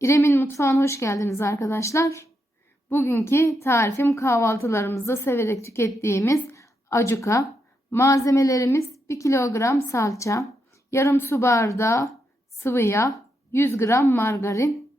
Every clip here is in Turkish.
İrem'in mutfağına hoş geldiniz arkadaşlar. Bugünkü tarifim kahvaltılarımızda severek tükettiğimiz acuka. Malzemelerimiz 1 kilogram salça, yarım su bardağı sıvı yağ, 100 gram margarin,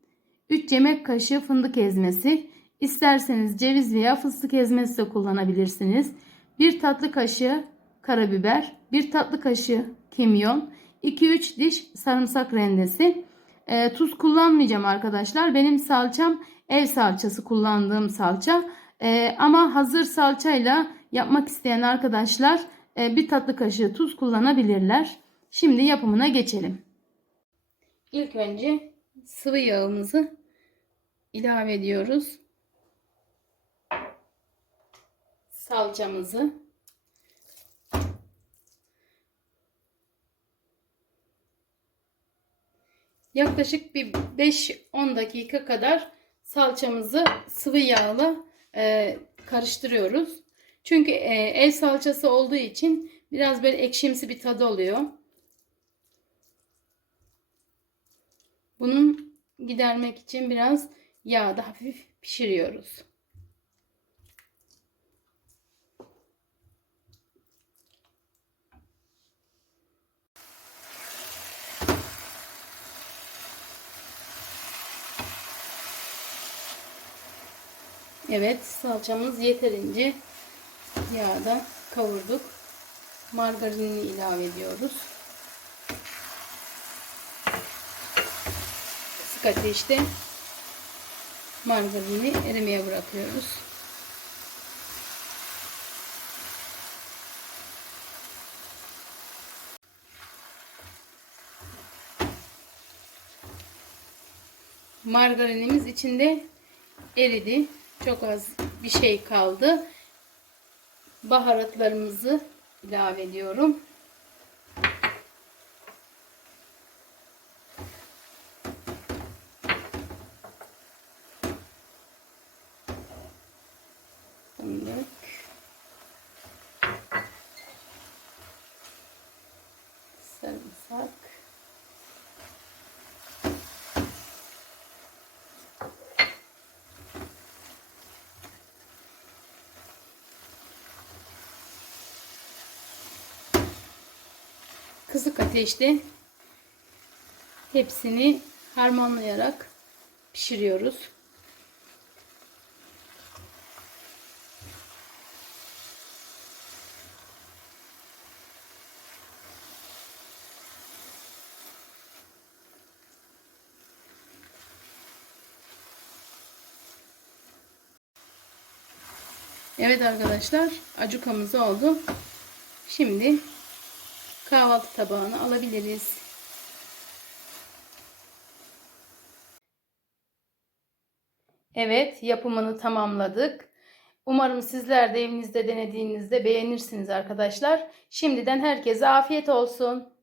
3 yemek kaşığı fındık ezmesi. İsterseniz ceviz veya fıstık ezmesi de kullanabilirsiniz. 1 tatlı kaşığı karabiber, 1 tatlı kaşığı kimyon, 2-3 diş sarımsak rendesi. E, tuz kullanmayacağım arkadaşlar. Benim salçam ev salçası kullandığım salça. E, ama hazır salçayla yapmak isteyen arkadaşlar e, bir tatlı kaşığı tuz kullanabilirler. Şimdi yapımına geçelim. İlk önce sıvı yağımızı ilave ediyoruz. Salçamızı Yaklaşık bir 5-10 dakika kadar salçamızı sıvı yağla e, karıştırıyoruz. Çünkü e, ev salçası olduğu için biraz böyle ekşimsi bir tadı oluyor. Bunun gidermek için biraz yağda hafif pişiriyoruz. Evet salçamız yeterince yağda kavurduk. Margarinini ilave ediyoruz. Kısık ateşte margarini erimeye bırakıyoruz. Margarinimiz içinde eridi. Çok az bir şey kaldı. Baharatlarımızı ilave ediyorum. Fındık. Sarımsak. Kısık ateşte hepsini harmanlayarak pişiriyoruz. Evet arkadaşlar acukamız oldu. Şimdi kahvaltı tabağına alabiliriz. Evet yapımını tamamladık. Umarım sizler de evinizde denediğinizde beğenirsiniz arkadaşlar. Şimdiden herkese afiyet olsun.